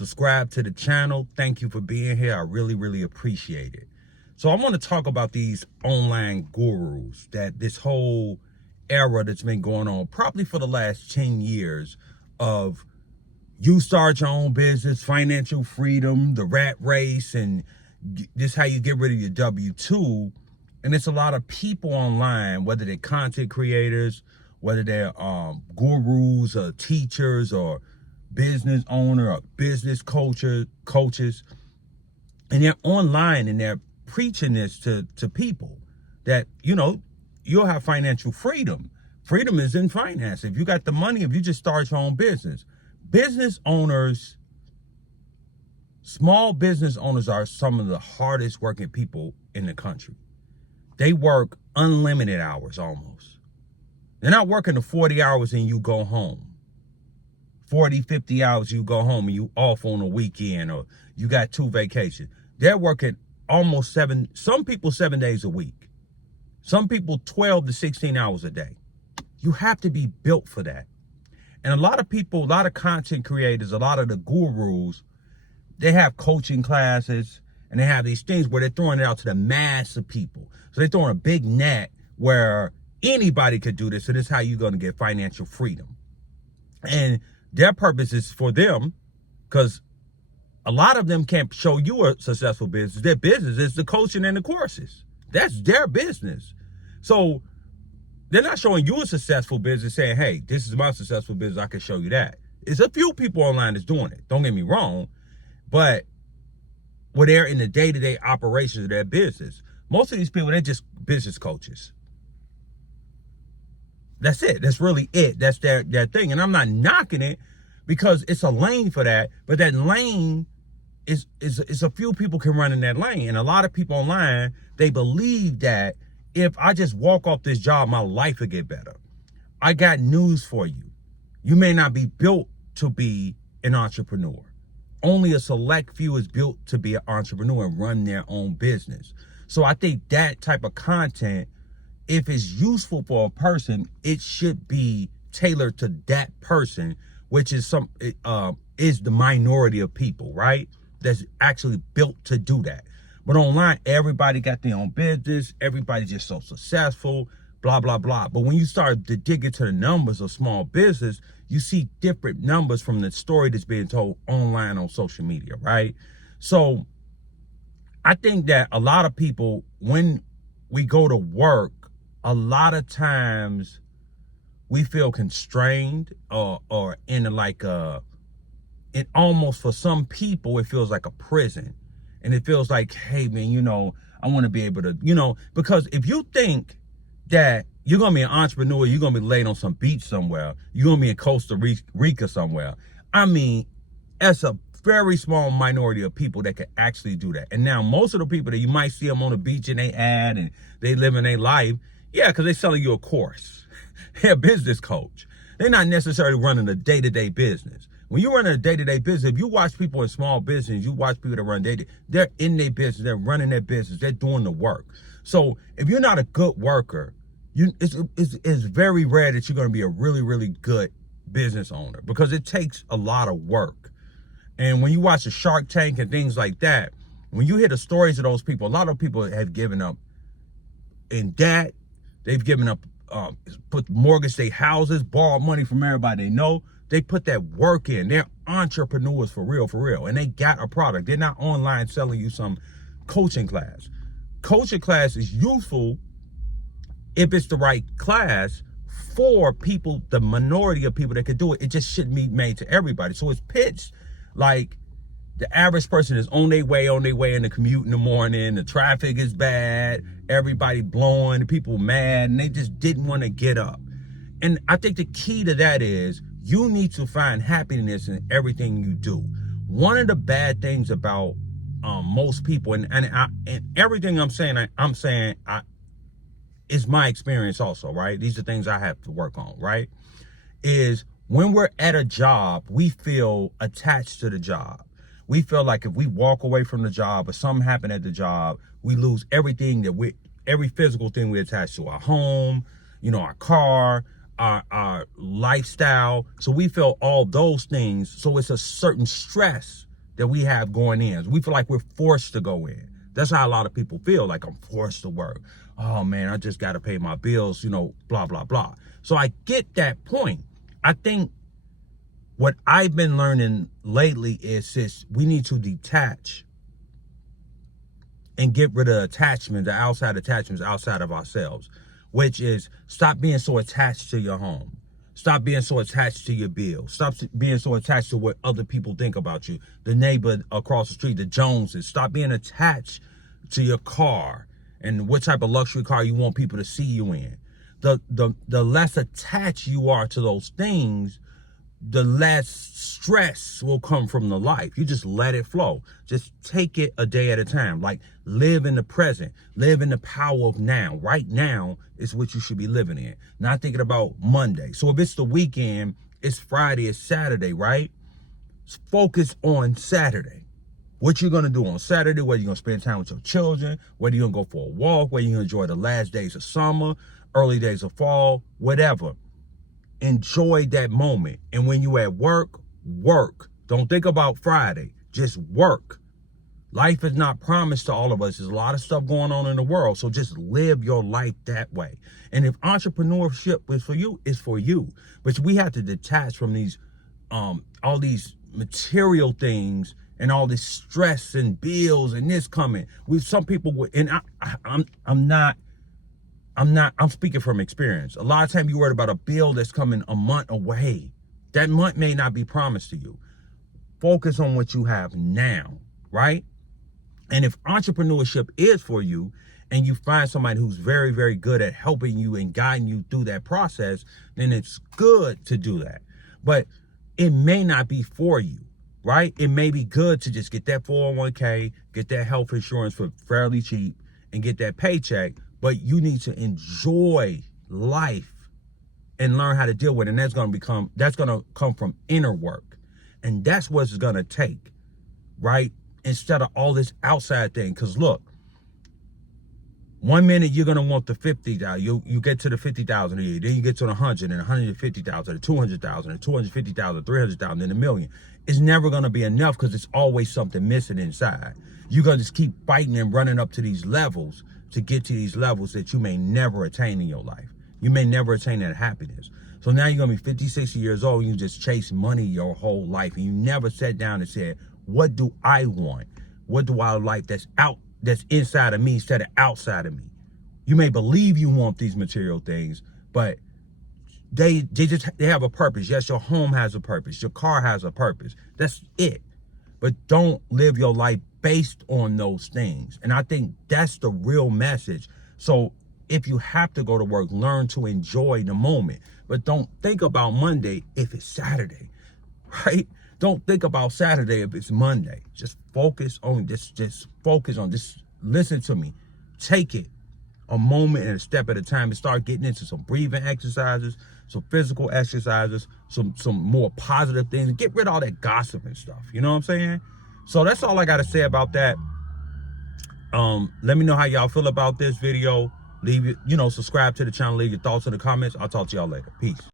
subscribe to the channel. Thank you for being here. I really, really appreciate it. So I want to talk about these online gurus, that this whole era that's been going on probably for the last 10 years of you start your own business, financial freedom, the rat race, and this is how you get rid of your W-2. And it's a lot of people online, whether they're content creators, whether they're gurus or teachers or business owner or business coaches, and they're online and they're preaching this to people that, you know, you'll have financial freedom. Freedom is in finance. If you got the money, if you just start your own business. Business owners, small business owners are some of the hardest working people in the country. They work unlimited hours almost. They're not working the 40 hours and you go home. 40, 50 hours you go home and you off on a weekend, or you got 2 vacations. They're working almost some people 7 days a week. Some people 12 to 16 hours a day. You have to be built for that. And a lot of people, a lot of content creators, a lot of the gurus, they have coaching classes and they have these things where they're throwing it out to the mass of people. So they're throwing a big net where anybody could do this. So this is how you're going to get financial freedom. And their purpose is for them, because a lot of them can't show you a successful business. Their business is the coaching and the courses. That's their business. So they're not showing you a successful business saying, hey, this is my successful business, I can show you that. It's a few people online that's doing it. Don't get me wrong. But when they're in the day-to-day operations of their business, most of these people, they're just business coaches. That's it. That's really it. That's their thing. And I'm not knocking it, because it's a lane for that. But that lane is a few people can run in that lane. And a lot of people online, they believe that if I just walk off this job, my life will get better. I got news for you. You may not be built to be an entrepreneur. Only a select few is built to be an entrepreneur and run their own business. So I think that type of content, if it's useful for a person, it should be tailored to that person, which is is the minority of people, right? That's actually built to do that. But online, everybody got their own business. Everybody's just so successful, blah, blah, blah. But when you start to dig into the numbers of small business, you see different numbers from the story that's being told online on social media, right? So I think that a lot of people, when we go to work, a lot of times we feel constrained or in it almost, for some people, it feels like a prison. And it feels like, hey, man, you know, I want to be able to, you know, because if you think that you're going to be an entrepreneur, you're going to be laid on some beach somewhere, you're going to be in Costa Rica somewhere. I mean, that's a very small minority of people that can actually do that. And now most of the people that you might see them on the beach and they ad and they live in their life, yeah, because they're selling you a course. They're a business coach. They're not necessarily running a day-to-day business. When you run a day-to-day business, if you watch people in small business, you watch people that run day-to-day, they're in their business, they're running their business, they're doing the work. So if you're not a good worker, it's very rare that you're going to be a really, really good business owner, because it takes a lot of work. And when you watch the Shark Tank and things like that, when you hear the stories of those people, a lot of people have given up in debt. They've given up, mortgage their houses, borrowed money from everybody they know. They put that work in. They're entrepreneurs for real. And they got a product. They're not online selling you some coaching class. Coaching class is useful if it's the right class for people, the minority of people that could do it. It just shouldn't be made to everybody. So it's pitched like the average person is on their way in the commute in the morning. The traffic is bad. Everybody blowing. People mad. And they just didn't want to get up. And I think the key to that is you need to find happiness in everything you do. One of the bad things about most people, and everything I'm saying is my experience also, right? These are things I have to work on, right? Is when we're at a job, we feel attached to the job. We feel like if we walk away from the job or something happened at the job, we lose everything every physical thing we attach to, our home, you know, our car, our lifestyle. So we feel all those things. So it's a certain stress that we have going in. We feel like we're forced to go in. That's how a lot of people feel, like I'm forced to work. Oh man, I just got to pay my bills, blah, blah, blah. So I get that point. I think what I've been learning lately is we need to detach and get rid of attachments, the outside attachments outside of ourselves, which is stop being so attached to your home. Stop being so attached to your bills. Stop being so attached to what other people think about you. The neighbor across the street, the Joneses. Stop being attached to your car and what type of luxury car you want people to see you in. The less attached you are to those things, the less stress will come from the life. You just let it flow. Just take it a day at a time. Like, live in the present. Live in the power of now. Right now is what you should be living in. Not thinking about Monday. So if it's the weekend, it's Friday, it's Saturday, right? Focus on Saturday. What you're going to do on Saturday, whether you're going to spend time with your children, whether you're going to go for a walk, whether you're going to enjoy the last days of summer, early days of fall, whatever. Enjoy that moment. And when you at work, work. Don't think about Friday. Just work. Life is not promised to all of us. There's a lot of stuff going on in the world. So just live your life that way. And if entrepreneurship is for you, it's for you. But we have to detach from these, all these material things and all this stress and bills and this coming. Some people, and I'm speaking from experience. A lot of times you're worried about a bill that's coming a month away. That month may not be promised to you. Focus on what you have now, right? And if entrepreneurship is for you and you find somebody who's very, very good at helping you and guiding you through that process, then it's good to do that. But it may not be for you, right? It may be good to just get that 401k, get that health insurance for fairly cheap and get that paycheck. But you need to enjoy life and learn how to deal with it. And that's going to come from inner work. And that's what it's going to take, right? Instead of all this outside thing. Because look, 1 minute you're going to want the 50,000. You get to the 50,000 a year. Then you get to the 100 and 150,000, and 200,000 and 250,000, 300,000 and a million. It's never going to be enough because there's always something missing inside. You're going to just keep fighting and running up to these levels to get to these levels that you may never attain in your life. You may never attain that happiness. So now you're going to be 50, 60 years old and you just chase money your whole life. And you never sat down and said, what do I want? What do I like that's inside of me instead of outside of me? You may believe you want these material things, but they have a purpose. Yes, your home has a purpose. Your car has a purpose. That's it. But don't live your life based on those things. And I think that's the real message. So if you have to go to work, learn to enjoy the moment. But don't think about Monday if it's Saturday, right? Don't think about Saturday if it's Monday. Just focus on this. Just focus on this. Listen to me. Take it a moment and a step at a time and start getting into some breathing exercises, some physical exercises, some more positive things. Get rid of all that gossip and stuff. You know what I'm saying? So that's all I got to say about that. Let me know how y'all feel about this video. Leave it, subscribe to the channel. Leave your thoughts in the comments. I'll talk to y'all later. Peace.